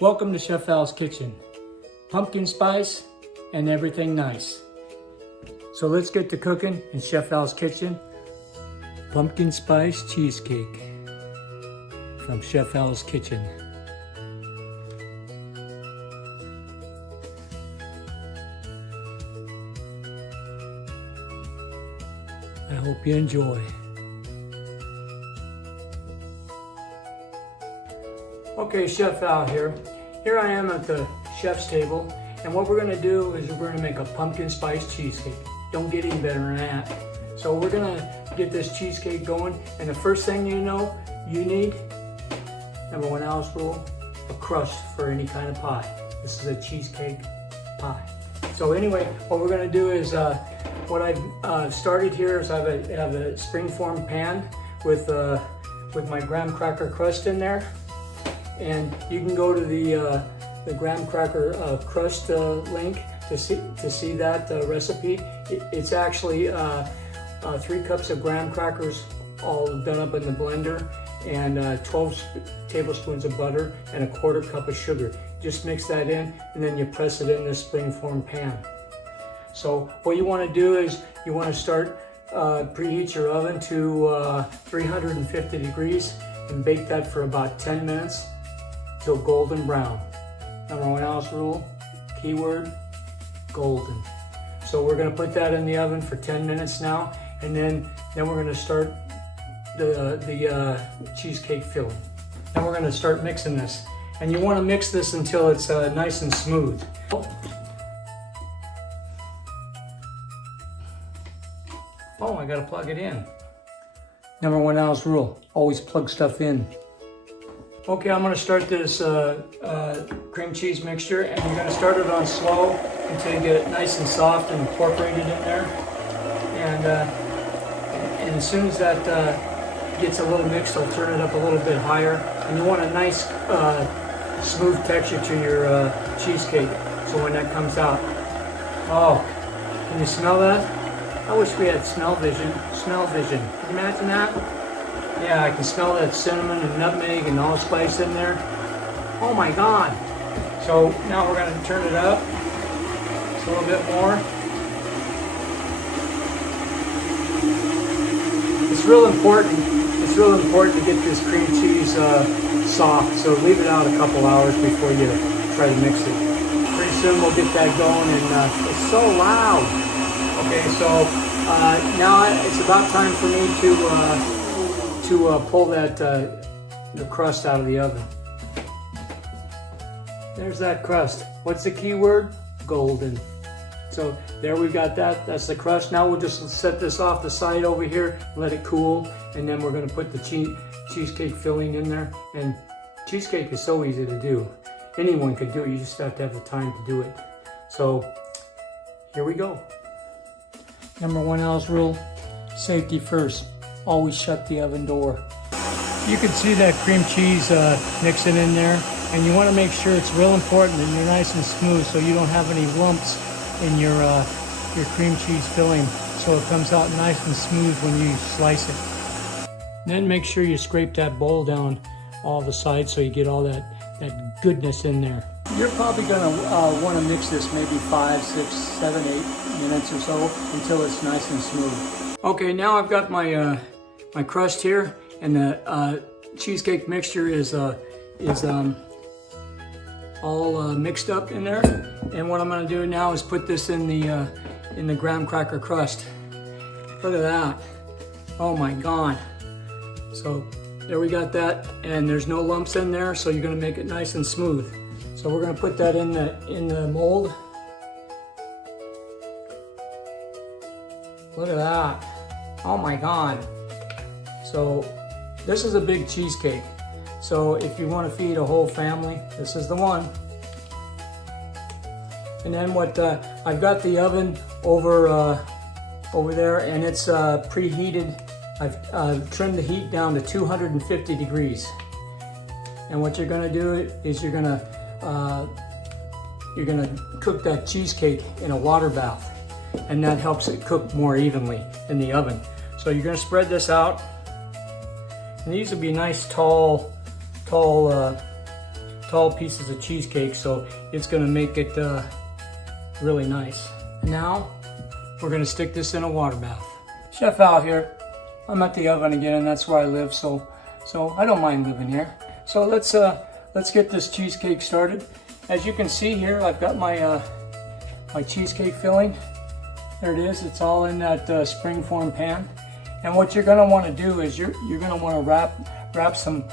Welcome to Chef Al's Kitchen. Pumpkin spice and everything nice. So let's get to cooking in Chef Al's Kitchen. Pumpkin spice cheesecake from Chef Al's Kitchen. I hope you enjoy. Okay, Chef Al here. Here I am at the chef's table, and what we're gonna do is we're gonna make a pumpkin spice cheesecake. Don't get any better than that. So we're gonna get this cheesecake going, and the first thing you know you need, number one house rule, a crust for any kind of pie. This is a cheesecake pie. So anyway, what we're gonna do is, what I've started here is I have a springform pan with my graham cracker crust in there. And you can go to the graham cracker crust link to see that recipe. It's actually 3 cups of graham crackers all done up in the blender, and 12 tablespoons of butter and a 1/4 cup of sugar. Just mix that in, and then you press it in this springform pan. So what you want to do is you want to start preheat your oven to 350 degrees and bake that for about 10 minutes. Till golden brown. Number one house rule, keyword, golden. So we're gonna put that in the oven for 10 minutes now, and then we're gonna start the cheesecake filling. Then we're gonna start mixing this. And you wanna mix this until it's nice and smooth. Oh, I gotta plug it in. Number one house rule, always plug stuff in. Okay, I'm going to start this cream cheese mixture, and you're going to start it on slow until you get it nice and soft and incorporated in there. And as soon as that gets a little mixed, I'll turn it up a little bit higher. And you want a nice smooth texture to your cheesecake, so when that comes out. Oh, can you smell that? I wish we had smell vision. Smell vision. Can you imagine that? Yeah, I can smell that cinnamon and nutmeg and allspice in there. Oh my God. So now we're gonna turn it up just a little bit more. It's real important to get this cream cheese soft, so leave it out a couple hours before you try to mix it. Pretty soon we'll get that going, and it's so loud. Okay, so now it's about time for me to pull the crust out of the oven. There's that crust. What's the key word? Golden. So there we've got that. That's the crust. Now we'll just set this off the side over here, let it cool, and then we're going to put the cheesecake filling in there. And cheesecake is so easy to do. Anyone could do it. You just have to have the time to do it. So here we go. Number one house rule, safety first. Always shut the oven door. You can see that cream cheese mixing in there, and you want to make sure it's real important that you're nice and smooth so you don't have any lumps in your cream cheese filling, so it comes out nice and smooth when you slice it. Then make sure you scrape that bowl down all the sides so you get all that goodness in there. You're probably going to want to mix this maybe 5, 6, 7, 8 minutes or so until it's nice and smooth. Okay, now I've got my my crust here, and the cheesecake mixture is all mixed up in there. And what I'm going to do now is put this in the graham cracker crust. Look at that! Oh my God! So there we got that, and there's no lumps in there, so you're going to make it nice and smooth. So we're going to put that in the mold. Look at that. Oh my God. So this is a big cheesecake. So if you want to feed a whole family, this is the one. And then what I've got the oven over there, and it's preheated. I've trimmed the heat down to 250 degrees. And what you're going to do is you're going to cook that cheesecake in a water bath. And that helps it cook more evenly in the oven. So you're going to spread this out, and these will be nice tall tall pieces of cheesecake, so it's gonna make it really nice. Now, we're gonna stick this in a water bath. Chef Al here. I'm at the oven again, and that's where I live, so I don't mind living here. So let's get this cheesecake started. As you can see here, I've got my my cheesecake filling. There it is. It's all in that springform pan. And what you're gonna want to do is you're gonna want to wrap some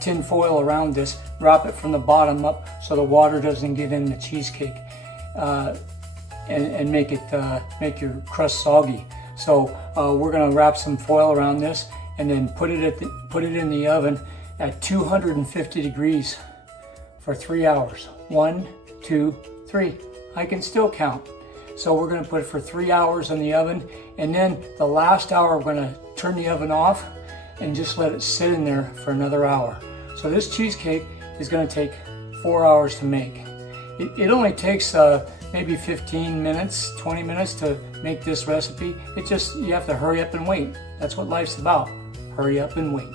tin foil around this. Wrap it from the bottom up so the water doesn't get in the cheesecake, and make your crust soggy. So we're gonna wrap some foil around this and then put it in the oven at 250 degrees for 3 hours. 1, 2, 3. I can still count. So we're gonna put it for 3 hours in the oven, and then the last hour we're gonna turn the oven off and just let it sit in there for another hour. So this cheesecake is gonna take 4 hours to make. It only takes maybe 15 minutes, 20 minutes to make this recipe. You have to hurry up and wait. That's what life's about. Hurry up and wait.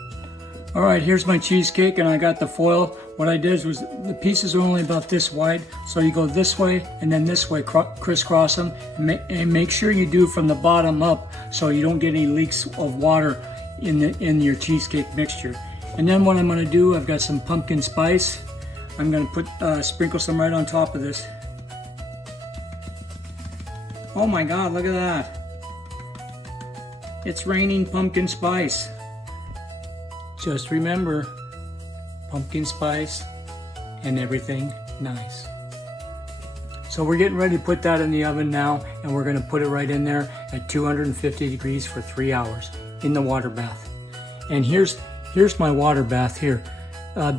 All right, here's my cheesecake, and I got the foil. What I did was the pieces are only about this wide, so you go this way and then this way, crisscross them, and make sure you do from the bottom up so you don't get any leaks of water in your cheesecake mixture. And then what I'm going to do, I've got some pumpkin spice. I'm going to sprinkle some right on top of this. Oh my God, look at that. It's raining pumpkin spice. Just remember, pumpkin spice and everything nice. So we're getting ready to put that in the oven now, and we're gonna put it right in there at 250 degrees for 3 hours in the water bath. And here's my water bath here.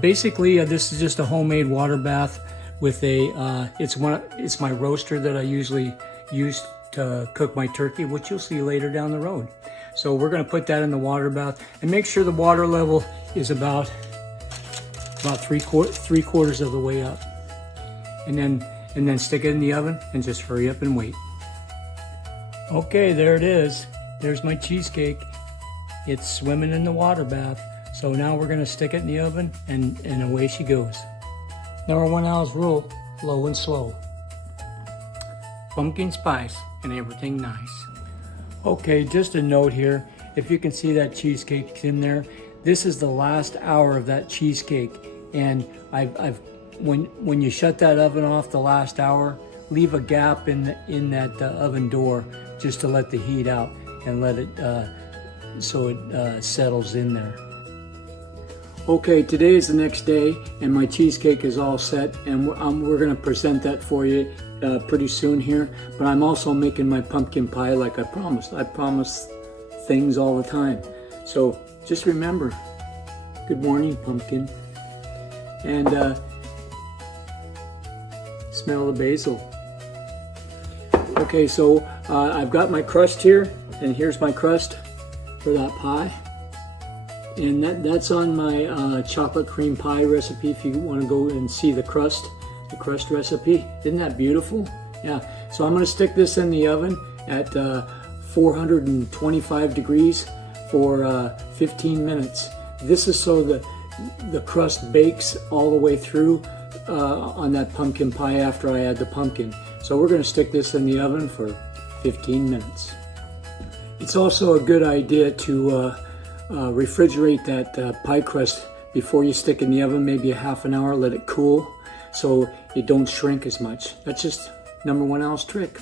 Basically, this is just a homemade water bath with it's my roaster that I usually use to cook my turkey, which you'll see later down the road. So we're gonna put that in the water bath and make sure the water level is about three quarters of the way up. And then stick it in the oven and just hurry up and wait. Okay, there it is. There's my cheesecake. It's swimming in the water bath. So now we're gonna stick it in the oven, and away she goes. Number 1 hour's rule, low and slow. Pumpkin spice and everything nice. Okay, just a note here. If you can see that cheesecake in there, this is the last hour of that cheesecake. And when you shut that oven off the last hour, leave a gap in that oven door just to let the heat out and let it so it settles in there. Okay, today is the next day, and my cheesecake is all set, and we're going to present that for you pretty soon here. But I'm also making my pumpkin pie like I promised. I promise things all the time. So just remember, good morning, pumpkin. And smell the basil. Okay, so I've got my crust here, and here's my crust for that pie. And that's on my chocolate cream pie recipe if you want to go and see the crust recipe. Isn't that beautiful? Yeah, so I'm going to stick this in the oven at 425 degrees for 15 minutes. This is so the crust bakes all the way through on that pumpkin pie after I add the pumpkin. So we're going to stick this in the oven for 15 minutes. It's also a good idea to refrigerate that pie crust before you stick in the oven, maybe a half an hour, let it cool so it don't shrink as much. That's just number 1 ounce trick.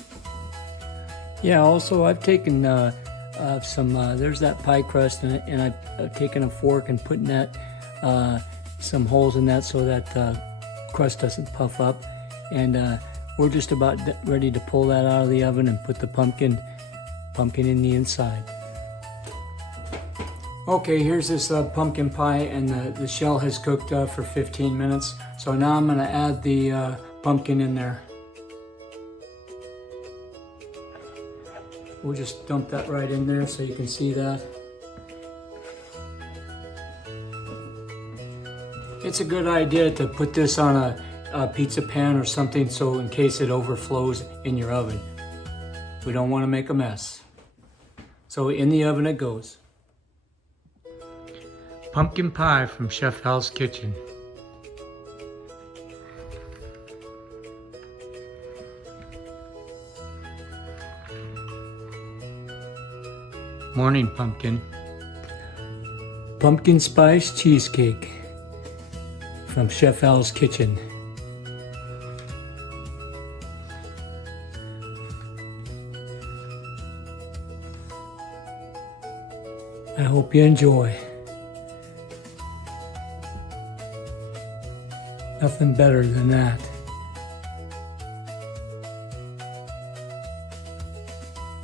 Yeah, also I've taken there's that pie crust, and I've taken a fork and putting that some holes in that so that crust doesn't puff up. And we're just about ready to pull that out of the oven and put the pumpkin in the inside. Okay, here's this pumpkin pie, and the shell has cooked for 15 minutes. So now I'm going to add the pumpkin in there. We'll just dump that right in there so you can see that. It's a good idea to put this on a pizza pan or something, so in case it overflows in your oven. We don't want to make a mess. So in the oven it goes. Pumpkin pie from Chef Al's kitchen. Morning, pumpkin. Pumpkin spice cheesecake from Chef Al's kitchen. I hope you enjoy. Nothing better than that.